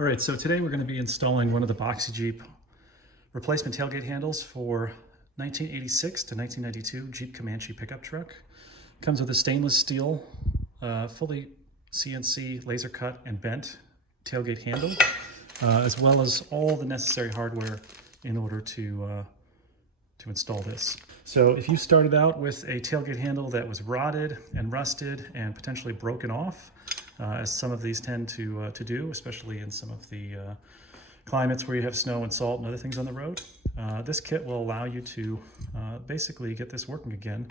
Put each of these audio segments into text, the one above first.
All right, so today we're going to be installing one of the BoxyJeep replacement tailgate handles for 1986 to 1992 Jeep Comanche pickup truck. Comes with a stainless steel, fully CNC laser cut and bent tailgate handle, as well as all the necessary hardware in order to install this. So if you started out with a tailgate handle that was rotted and rusted and potentially broken off, as some of these tend to do, especially in some of the climates where you have snow and salt and other things on the road, this kit will allow you to basically get this working again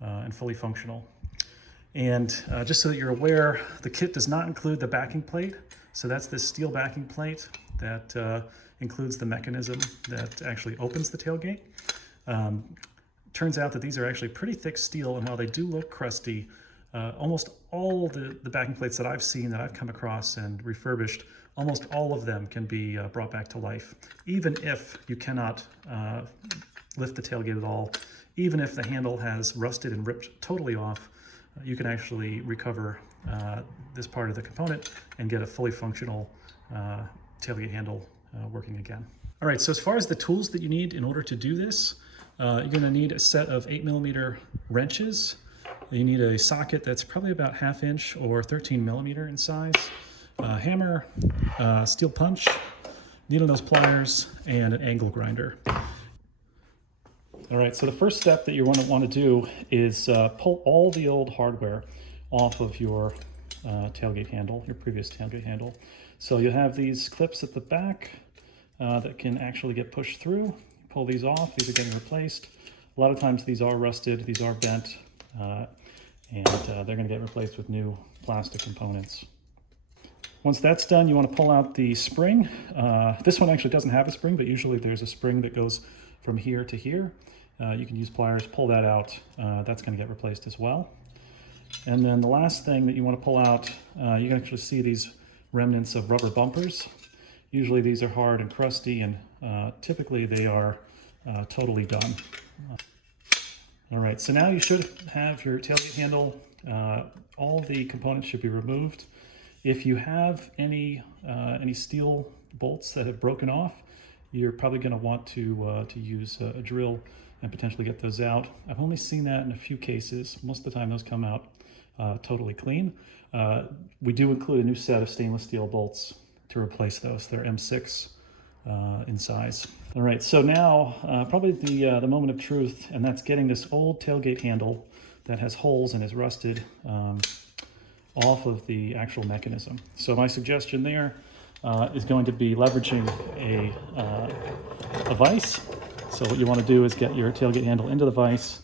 and fully functional. And just so that you're aware, the kit does not include the backing plate. So that's this steel backing plate that includes the mechanism that actually opens the tailgate. Turns out that these are actually pretty thick steel, and while they do look crusty, almost all the backing plates that I've seen, that I've come across and refurbished, almost all of them can be brought back to life. Even if you cannot lift the tailgate at all, even if the handle has rusted and ripped totally off, you can actually recover this part of the component and get a fully functional tailgate handle working again. All right, so as far as the tools that you need in order to do this, you're gonna need a set of 8mm wrenches. You need a socket that's probably about 1/2 inch or 13mm in size, a hammer, steel punch, needle nose pliers, and an angle grinder. All right, so the first step that you want to do is pull all the old hardware off of your tailgate handle, your previous tailgate handle. So you have these clips at the back that can actually get pushed through. Pull these off, these are getting replaced. A lot of times these are rusted, these are bent, and they're going to get replaced with new plastic components. Once that's done, you want to pull out the spring. This one actually doesn't have a spring, but usually there's a spring that goes from here to here. You can use pliers, pull that out. That's going to get replaced as well. And then the last thing that you want to pull out, you can actually see these remnants of rubber bumpers. Usually these are hard and crusty, and typically they are totally done. All right, so now you should have your tailgate handle. All the components should be removed. If you have any steel bolts that have broken off, you're probably going to want to use a drill and potentially get those out. I've only seen that in a few cases. Most of the time those come out totally clean. We do include a new set of stainless steel bolts to replace those. They're M6 in size. All right, so now probably the moment of truth, and that's getting this old tailgate handle that has holes and is rusted off of the actual mechanism. So my suggestion there is going to be leveraging a vise. So what you want to do is get your tailgate handle into the vise.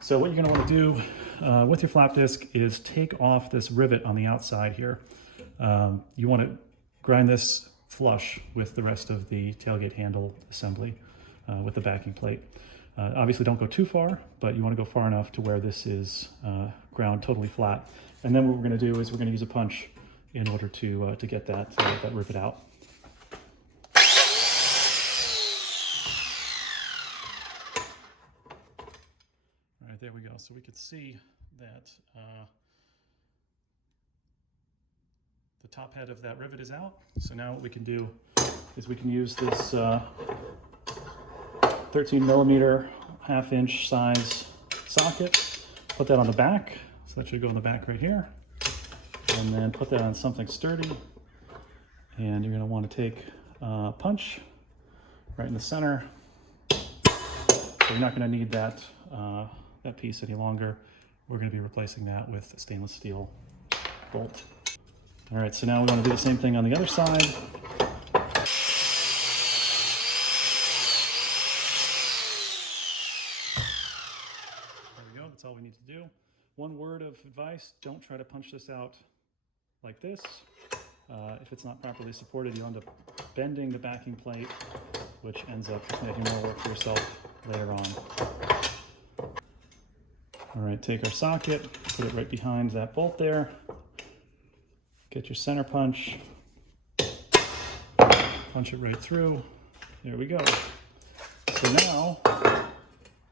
So what you're going to want to do with your flap disc is take off this rivet on the outside here. You want to grind this flush with the rest of the tailgate handle assembly with the backing plate. Obviously don't go too far, but you want to go far enough to where this is ground totally flat. And then what we're going to do is we're going to use a punch in order to get that rivet out. All right, there we go. So we could see that the top head of that rivet is out. So now what we can do is we can use this 13mm 1/2 inch size socket, put that on the back. So that should go in the back right here. And then put that on something sturdy. And you're going to want to take a punch right in the center. So you're not going to need that piece any longer. We're going to be replacing that with a stainless steel bolt. All right, so now we want to do the same thing on the other side. There we go, that's all we need to do. One word of advice, don't try to punch this out like this. If it's not properly supported, you'll end up bending the backing plate, which ends up just making more work for yourself later on. All right, take our socket, put it right behind that bolt there. Get your center punch, punch it right through. There we go. So now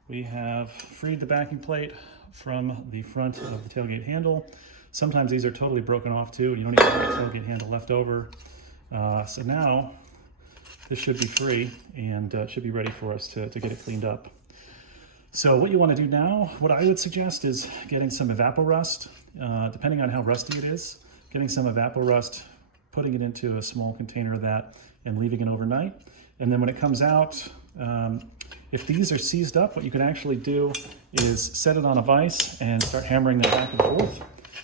we have freed the backing plate from the front of the tailgate handle. Sometimes these are totally broken off too, and you don't even have a tailgate handle left over. So now this should be free and should be ready for us to get it cleaned up. So what you want to do now, what I would suggest is getting some evaporust, depending on how rusty it is, getting some evaporust, putting it into a small container of that and leaving it overnight. And then when it comes out, if these are seized up, what you can actually do is set it on a vise and start hammering them back and forth.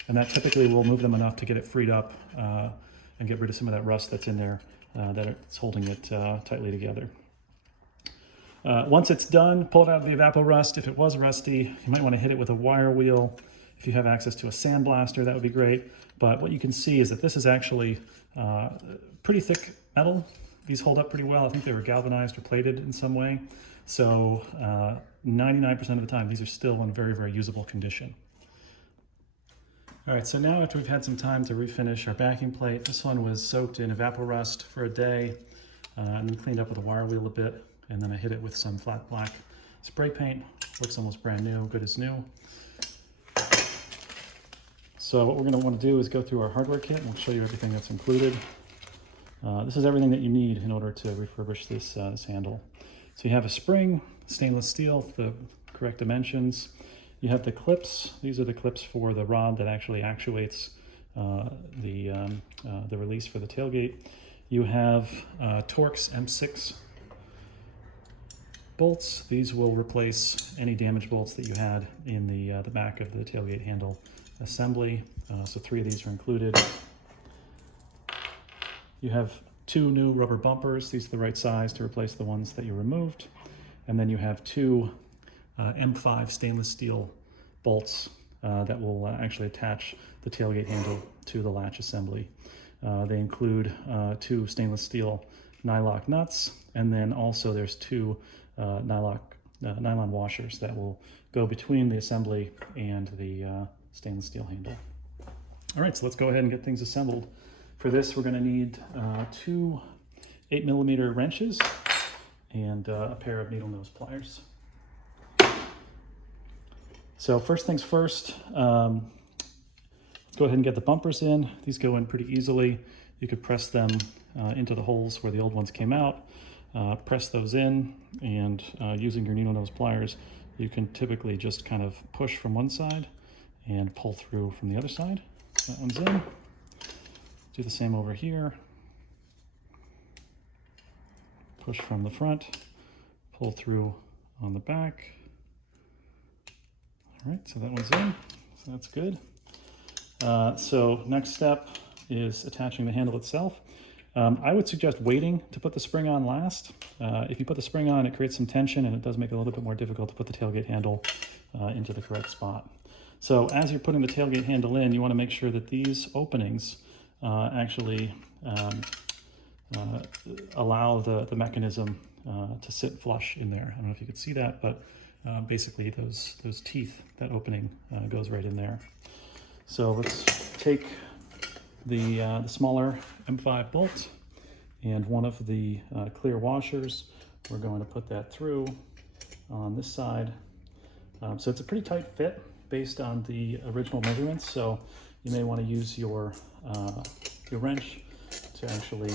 And that typically will move them enough to get it freed up and get rid of some of that rust that's in there that it's holding it tightly together. Once it's done, pull it out of the evaporust. If it was rusty, you might want to hit it with a wire wheel. If you have access to a sandblaster, that would be great. But what you can see is that this is actually pretty thick metal. These hold up pretty well. I think they were galvanized or plated in some way. So 99% of the time, these are still in very, very usable condition. All right, so now after we've had some time to refinish our backing plate, this one was soaked in evaporust for a day and then cleaned up with a wire wheel a bit. And then I hit it with some flat black spray paint. Looks almost brand new, good as new. So what we're gonna want to do is go through our hardware kit and we'll show you everything that's included. This is everything that you need in order to refurbish this handle. So you have a spring, stainless steel, the correct dimensions. You have the clips. These are the clips for the rod that actually actuates the release for the tailgate. You have Torx M6 bolts. These will replace any damaged bolts that you had in the back of the tailgate handle assembly. So 3 of these are included. You have 2 new rubber bumpers. These are the right size to replace the ones that you removed. And then you have 2 M5 stainless steel bolts that will actually attach the tailgate handle to the latch assembly. They include 2 stainless steel nylock nuts, and then also there's 2 nylon washers that will go between the assembly and the stainless steel handle. All right, so let's go ahead and get things assembled. For this, we're going to need 2 8mm wrenches and a pair of needle nose pliers. So first things first, let's go ahead and get the bumpers in. These go in pretty easily. You could press them into the holes where the old ones came out. Press those in, and using your needle nose pliers, you can typically just kind of push from one side and pull through from the other side. That one's in. Do the same over here. Push from the front, pull through on the back. All right, so that one's in, so that's good. So next step is attaching the handle itself. I would suggest waiting to put the spring on last. If you put the spring on, it creates some tension and it does make it a little bit more difficult to put the tailgate handle into the correct spot. So as you're putting the tailgate handle in, you want to make sure that these openings actually allow the mechanism to sit flush in there. I don't know if you could see that, but basically those teeth, that opening goes right in there. So let's take the smaller M5 bolt and one of the clear washers. We're going to put that through on this side. So it's a pretty tight fit based on the original measurements. So you may want to use your wrench to actually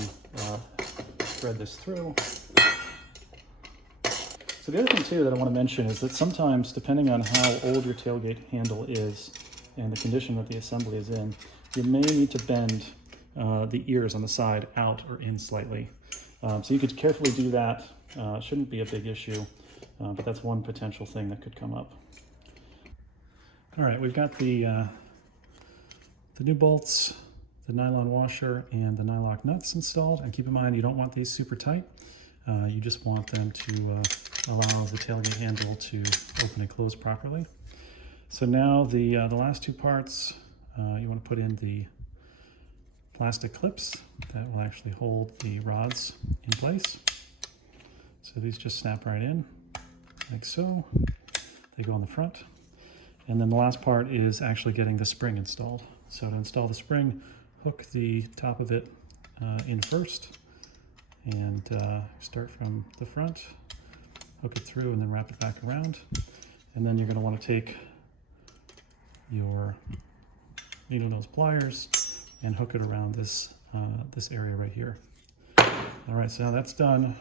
thread this through. So the other thing too that I want to mention is that sometimes, depending on how old your tailgate handle is and the condition that the assembly is in, you may need to bend the ears on the side out or in slightly. So you could carefully do that. Shouldn't be a big issue, but that's one potential thing that could come up. All right, we've got the new bolts, the nylon washer, and the nylock nuts installed. And keep in mind, you don't want these super tight. You just want them to allow the tailgate handle to open and close properly. So now the last 2 parts, you want to put in the plastic clips that will actually hold the rods in place. So these just snap right in, like so. They go on the front. And then the last part is actually getting the spring installed. So to install the spring, hook the top of it in first, and start from the front, hook it through, and then wrap it back around. And then you're going to want to take your needle nose pliers and hook it around this this area right here. All right, so now that's done.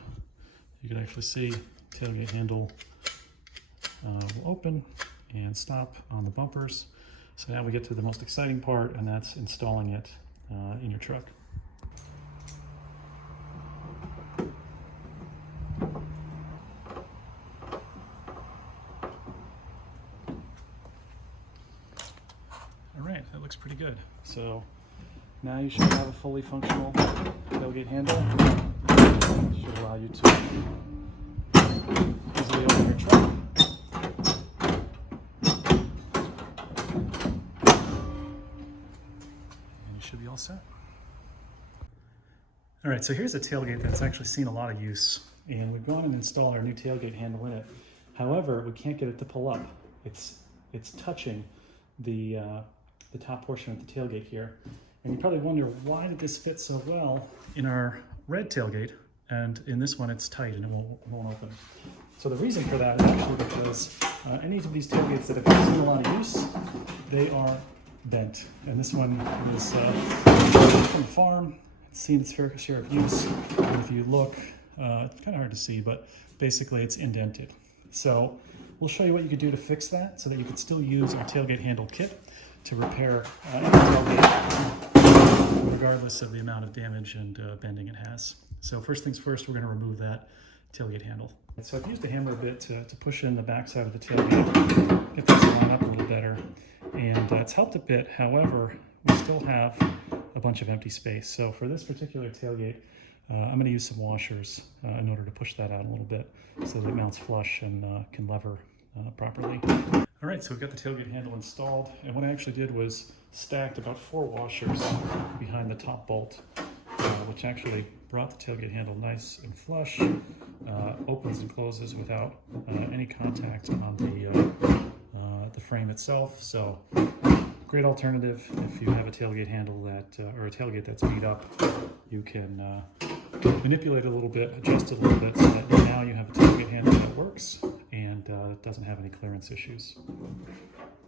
You can actually see tailgate handle will open and stop on the bumpers. So now we get to the most exciting part, and that's installing it in your truck. All right, that looks pretty good. So now you should have a fully functional tailgate handle. It should allow you to easily open your truck. And you should be all set. All right, so here's a tailgate that's actually seen a lot of use, and we've gone and installed our new tailgate handle in it. However, we can't get it to pull up. It's touching the top portion of the tailgate here. And you probably wonder, why did this fit so well in our red tailgate, and in this one it's tight and it won't open? So the reason for that is actually because any of these tailgates that have seen a lot of use, they are bent. And this one is from the farm. It's seen its fair share of use. And if you look, it's kind of hard to see, but basically it's indented. So we'll show you what you could do to fix that so that you could still use our tailgate handle kit to repair any tailgate, regardless of the amount of damage and bending it has. So first things first, we're going to remove that tailgate handle. So I've used a hammer a bit to push in the backside of the tailgate, get this to line up a little better, and it's helped a bit. However, we still have a bunch of empty space. So for this particular tailgate, I'm going to use some washers in order to push that out a little bit so that it mounts flush and can lever properly. All right, so we've got the tailgate handle installed, and what I actually did was stacked about 4 washers behind the top bolt, which actually brought the tailgate handle nice and flush, opens and closes without any contact on the frame itself. So great alternative if you have a tailgate handle that, or a tailgate that's beat up. You can manipulate it a little bit, adjust it a little bit, so that now you have a tailgate handle that works and doesn't have any clearance issues.